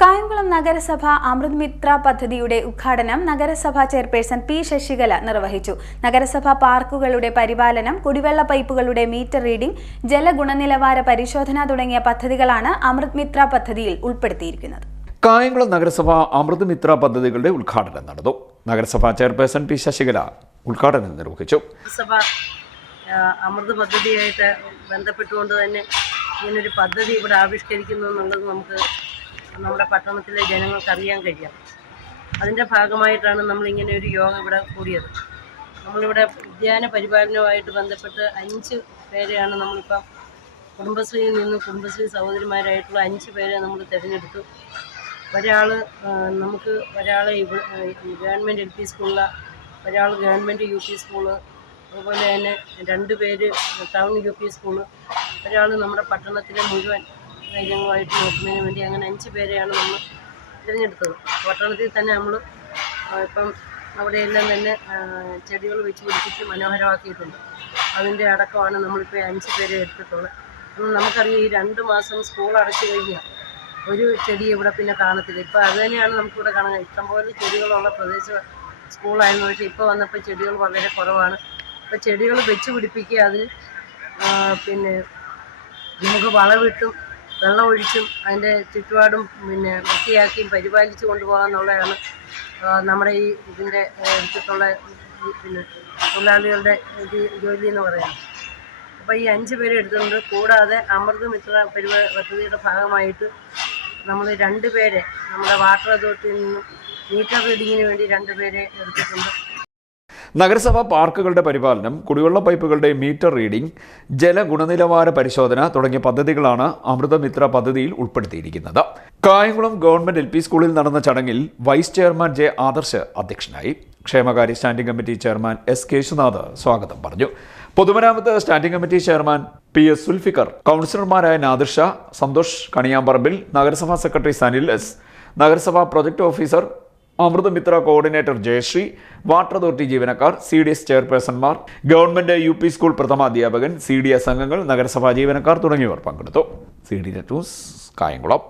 കായംകുളം നഗരസഭ അമൃത് മിത്ര പദ്ധതിയുടെ ഉദ്ഘാടനം നഗരസഭാ ചെയർപേഴ്സൺ പി ശശികല നിർവഹിച്ചു. നഗരസഭാ പാർക്കുകളുടെ പരിപാലനം കുടിവെള്ള പൈപ്പുകളുടെ മീറ്റർ റീഡിംഗ് ജലഗുണനിലവാര പരിശോധന തുടങ്ങിയ പദ്ധതികളാണ് അമൃത് മിത്ര പദ്ധതിയിൽ ഉൾപ്പെടുത്തിയിരിക്കുന്നത്. കായംകുളം നഗരസഭ അമൃത് മിത്ര പദ്ധതികളുടെ ഉദ്ഘാടനം നടന്നു. നഗരസഭാ ചെയർപേഴ്സൺ പി ശശികല ഉദ്ഘാടനം നിർവഹിച്ചു. സഭ അമൃത് പദ്ധതിയായിട്ട് ബന്ധപ്പെട്ടുകൊണ്ട് തന്നെ ഇങ്ങനൊരു പദ്ധതി ഇവിടെ ആവിഷ്കരിക്കുന്നു എന്നുള്ളത് നമുക്ക് നമ്മുടെ പട്ടണത്തിലെ ജനങ്ങൾക്ക് അറിയാൻ കഴിയാം. അതിന്റെ ഭാഗമായിട്ടാണ് നമ്മളിങ്ങനെ ഒരു യോഗം ഇവിടെ കൂടിയത്. നമ്മളിവിടെ ഉദ്യാന പരിപാലനവുമായിട്ട് ബന്ധപ്പെട്ട് അഞ്ച് പേരെയാണ് നമ്മളിപ്പം കുടുംബശ്രീയിൽ നിന്ന് കുടുംബശ്രീ സഹോദരിമാരായിട്ടുള്ള അഞ്ച് പേരെ നമ്മൾ തിരഞ്ഞെടുത്തു. ഒരാൾ നമുക്ക് ഇവിടെ ഗവൺമെന്റ് എൽ പി സ്കൂളിലെ ഒരാൾ ഗവൺമെന്റ് യു പി സ്കൂൾ അതുപോലെ തന്നെ രണ്ട് പേര് ടൗൺ യു പി സ്കൂൾ ഒരാൾ നമ്മുടെ പട്ടണത്തിലെ മുഴുവൻ കാര്യങ്ങളുമായിട്ട് നോക്കുന്നതിന് വേണ്ടി അങ്ങനെ അഞ്ച് പേരെയാണ് നമ്മൾ തിരഞ്ഞെടുത്തത്. പട്ടണത്തിൽ തന്നെ നമ്മൾ ഇപ്പം അവിടെയെല്ലാം തന്നെ ചെടികൾ വെച്ച് പിടിപ്പിച്ച് മനോഹരമാക്കിയിട്ടുണ്ട്. അതിന്റെ അടക്കമാണ് നമ്മളിപ്പോൾ അഞ്ച് പേരെ എടുത്തിട്ടുള്ളത്. നമുക്കറിയാം ഈ രണ്ട് മാസം സ്കൂൾ അടച്ചു കഴിഞ്ഞാൽ ഒരു ചെടി ഇവിടെ പിന്നെ കാണത്തില്ല. ഇപ്പോൾ അത് തന്നെയാണ് നമുക്കിവിടെ കാണാൻ ഇഷ്ടംപോലെ ചെടികളുള്ള പ്രദേശം സ്കൂളായിരുന്നു. പക്ഷേ ഇപ്പോൾ വന്നപ്പോൾ ചെടികൾ വളരെ കുറവാണ്. അപ്പോൾ ചെടികൾ വെച്ച് പിടിപ്പിക്കുക അതിൽ പിന്നെ നമുക്ക് വളമിട്ടും വെള്ളം ഒഴിച്ചും അതിന്റെ ചുറ്റുപാടും പിന്നെ വൃത്തിയാക്കിയും പരിപാലിച്ചു കൊണ്ടുപോകാൻ എന്നുള്ളതാണ് നമ്മുടെ ഈ ഇതിന്റെ എടുത്തിട്ടുള്ള പിന്നെ തൊഴിലാളികളുടെ ജോലി എന്ന് പറയുന്നത്. അപ്പോൾ ഈ അഞ്ച് പേരെ എടുത്തിട്ടുണ്ട്. കൂടാതെ അമൃത് മിത്ര പരിപാ പദ്ധതിയുടെ ഭാഗമായിട്ട് നമ്മൾ രണ്ട് പേരെ നമ്മുടെ വാട്ടർ അതോറിറ്റിയിൽ നിന്നും മീറ്റർ റീഡിങ്ങിന് വേണ്ടി രണ്ട് പേരെ എടുത്തിട്ടുണ്ട്. നഗരസഭാ പാർക്കുകളുടെ പരിപാലനം കുടിവെള്ള പൈപ്പുകളുടെ മീറ്റർ റീഡിംഗ് ജലഗുണനിലവാര പരിശോധന തുടങ്ങിയ പദ്ധതികളാണ് അമൃതമിത്ര പദ്ധതിയിൽ ഉൾപ്പെടുത്തിയിരിക്കുന്നത്. കായംകുളം ഗവൺമെന്റ് എൽ സ്കൂളിൽ നടന്ന ചടങ്ങിൽ വൈസ് ചെയർമാൻ ജെ ആദർശ് അധ്യക്ഷനായി. ക്ഷേമകാര്യ standing committee chairman S Keshunath സ്വാഗതം പറഞ്ഞു. പൊതുമരാമത്ത് standing committee chairman P S Sulfikar കൗൺസിലർമാരായ നാദിർഷ സന്തോഷ് കണിയാമ്പറമ്പിൽ നഗരസഭാ സെക്രട്ടറി സനിൽ എസ് നഗരസഭാ project officer Amrithamithra coordinator Jayasree water authority ജീവനക്കാർ സി ഡി എസ് ചെയർപേഴ്സൺമാർ ഗവൺമെന്റ് യു പി സ്കൂൾ പ്രഥമാധ്യാപകൻ സി ഡി എസ് അംഗങ്ങൾ നഗരസഭാ ജീവനക്കാർ തുടങ്ങിയവർ പങ്കെടുത്തു. C D news Kayamkulam.